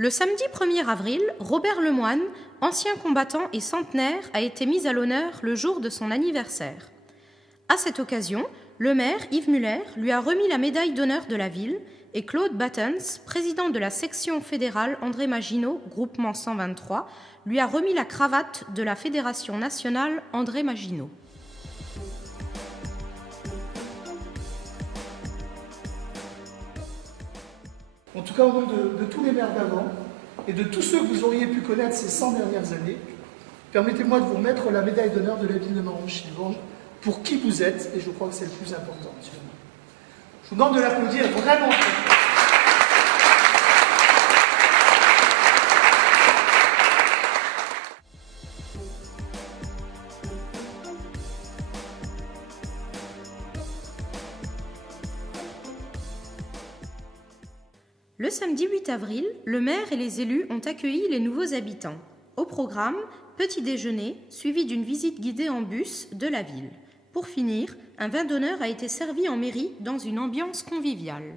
Le samedi 1er avril, Robert Lemoine, ancien combattant et centenaire, a été mis à l'honneur le jour de son anniversaire. À cette occasion, le maire Yves Muller lui a remis la médaille d'honneur de la ville et Claude Battens, président de la section fédérale André Maginot, groupement 123, lui a remis la cravate de la Fédération nationale André Maginot. En tout cas, au nom de tous les maires d'avant et de tous ceux que vous auriez pu connaître ces 100 dernières années, permettez-moi de vous remettre la médaille d'honneur de la ville de Marange-Chilvange pour qui vous êtes, et je crois que c'est le plus important, monsieur le maire. Je vous demande de l'applaudir vraiment. Le samedi 8 avril, le maire et les élus ont accueilli les nouveaux habitants. Au programme, petit déjeuner, suivi d'une visite guidée en bus de la ville. Pour finir, un vin d'honneur a été servi en mairie dans une ambiance conviviale.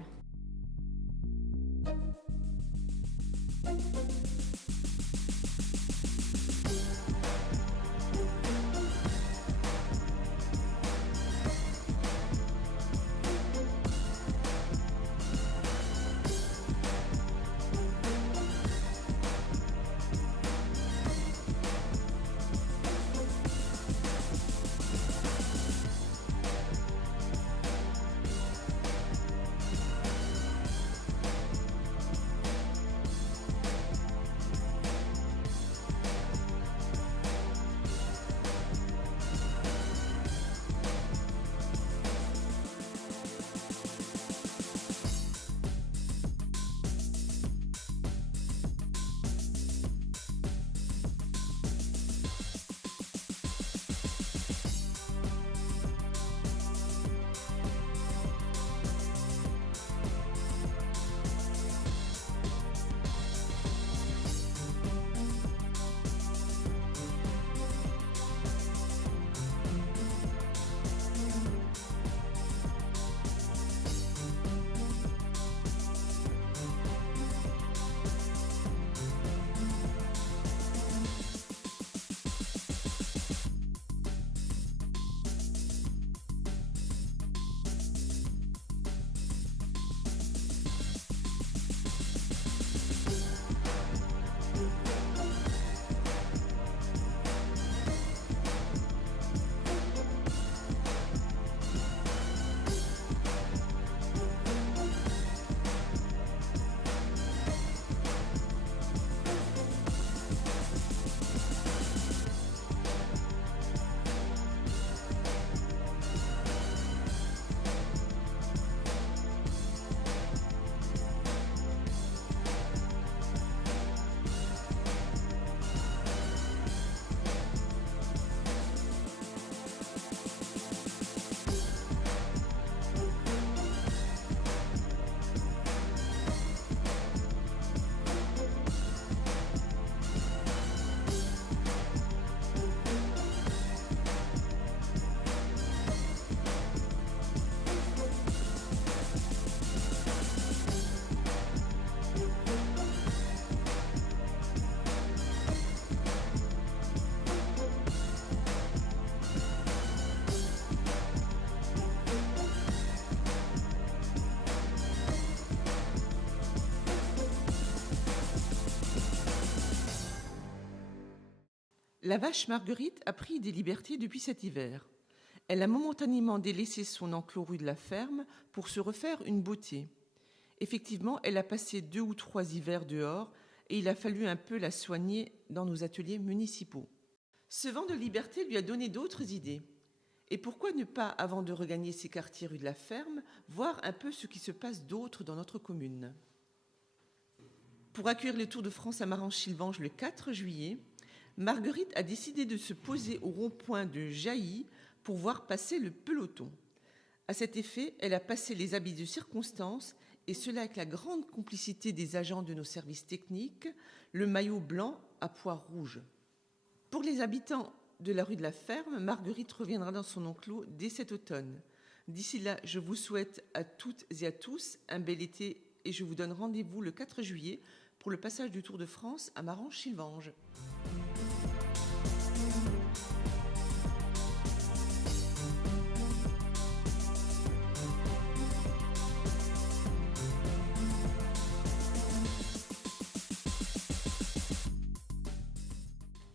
La vache Marguerite a pris des libertés depuis cet hiver. Elle a momentanément délaissé son enclos rue de la Ferme pour se refaire une beauté. Effectivement, elle a passé 2 ou 3 hivers dehors et il a fallu un peu la soigner dans nos ateliers municipaux. Ce vent de liberté lui a donné d'autres idées. Et pourquoi ne pas, avant de regagner ses quartiers rue de la Ferme, voir un peu ce qui se passe d'autre dans notre commune ? Pour accueillir le Tour de France à Marange-Chilvange le 4 juillet, Marguerite a décidé de se poser au rond-point de Jailly pour voir passer le peloton. À cet effet, elle a passé les habits de circonstance, et cela avec la grande complicité des agents de nos services techniques, le maillot blanc à pois rouges. Pour les habitants de la rue de la Ferme, Marguerite reviendra dans son enclos dès cet automne. D'ici là, je vous souhaite à toutes et à tous un bel été et je vous donne rendez-vous le 4 juillet pour le passage du Tour de France à Marange-Sylvange.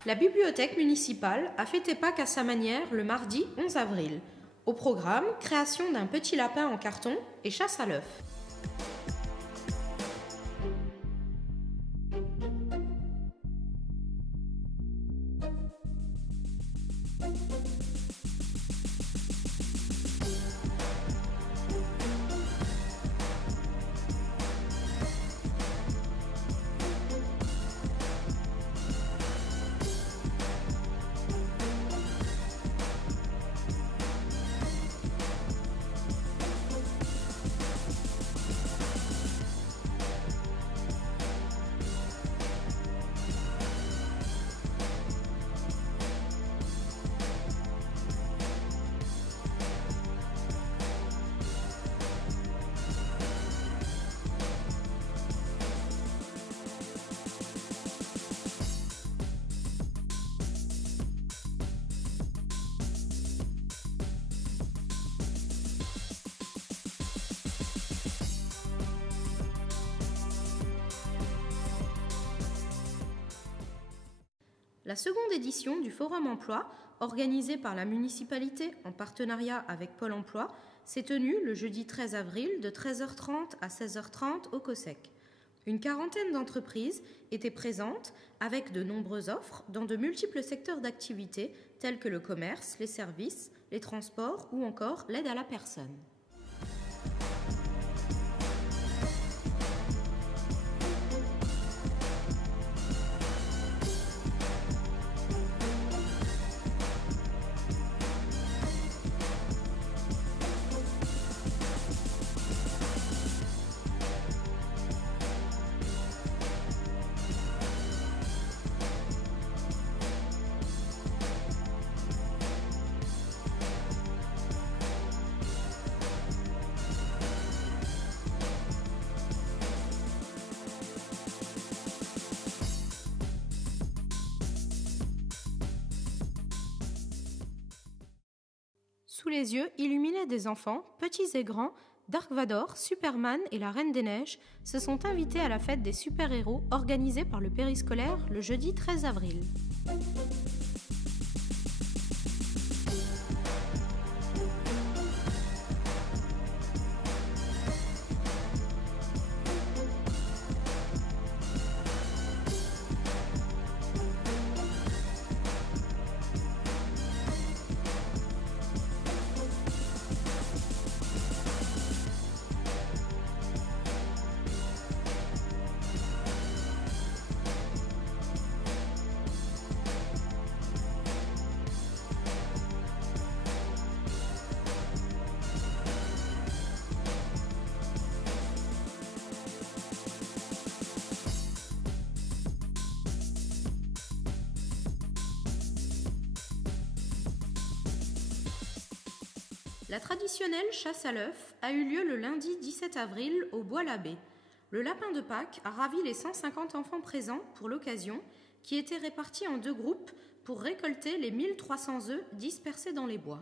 La bibliothèque municipale a fêté Pâques à sa manière le mardi 11 avril. Au programme, création d'un petit lapin en carton et chasse à l'œuf. La seconde édition du Forum Emploi, organisée par la municipalité en partenariat avec Pôle Emploi, s'est tenue le jeudi 13 avril de 13h30 à 16h30 au COSEC. Une quarantaine d'entreprises étaient présentes avec de nombreuses offres dans de multiples secteurs d'activité tels que le commerce, les services, les transports ou encore l'aide à la personne. Sous les yeux illuminés des enfants, petits et grands, Dark Vador, Superman et la Reine des Neiges se sont invités à la fête des super-héros organisée par le périscolaire le jeudi 13 avril. La traditionnelle chasse à l'œuf a eu lieu le lundi 17 avril au Bois-l'Abbé. Le lapin de Pâques a ravi les 150 enfants présents pour l'occasion, qui étaient répartis en 2 groupes pour récolter les 1300 œufs dispersés dans les bois.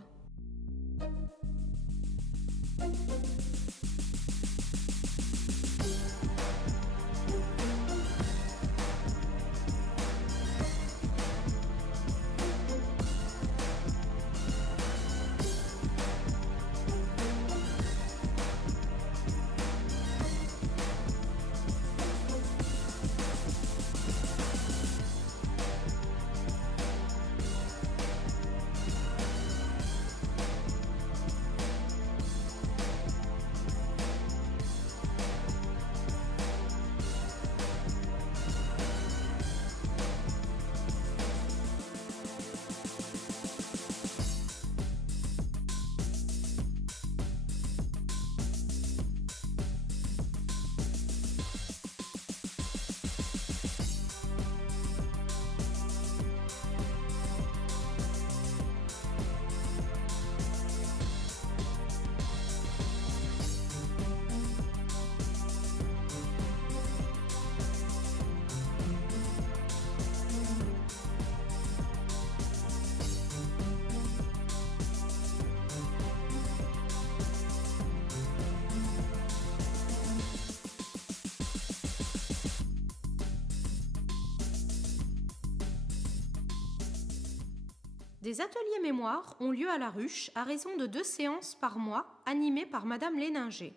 Des ateliers mémoire ont lieu à la Ruche à raison de 2 séances par mois animées par Madame Léninger.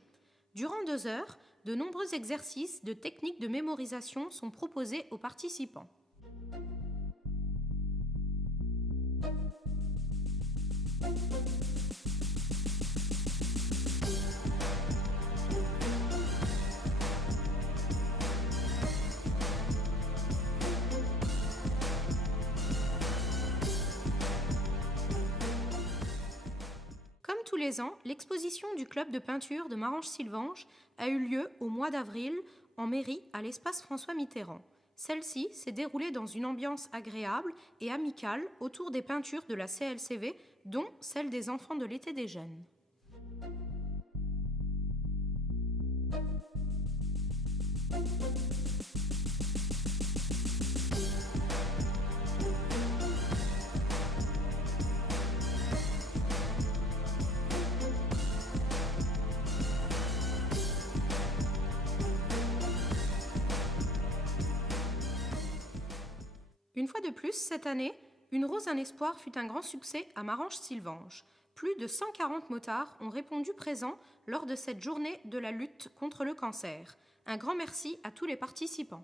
Durant 2 heures, de nombreux exercices de techniques de mémorisation sont proposés aux participants. Comme tous les ans, l'exposition du club de peinture de Marange-Sylvange a eu lieu au mois d'avril en mairie à l'espace François Mitterrand. Celle-ci s'est déroulée dans une ambiance agréable et amicale autour des peintures de la CLCV, dont celle des enfants de l'été des jeunes. Une fois de plus, cette année, Une rose, un espoir fut un grand succès à Marange-Sylvange. Plus de 140 motards ont répondu présents lors de cette journée de la lutte contre le cancer. Un grand merci à tous les participants.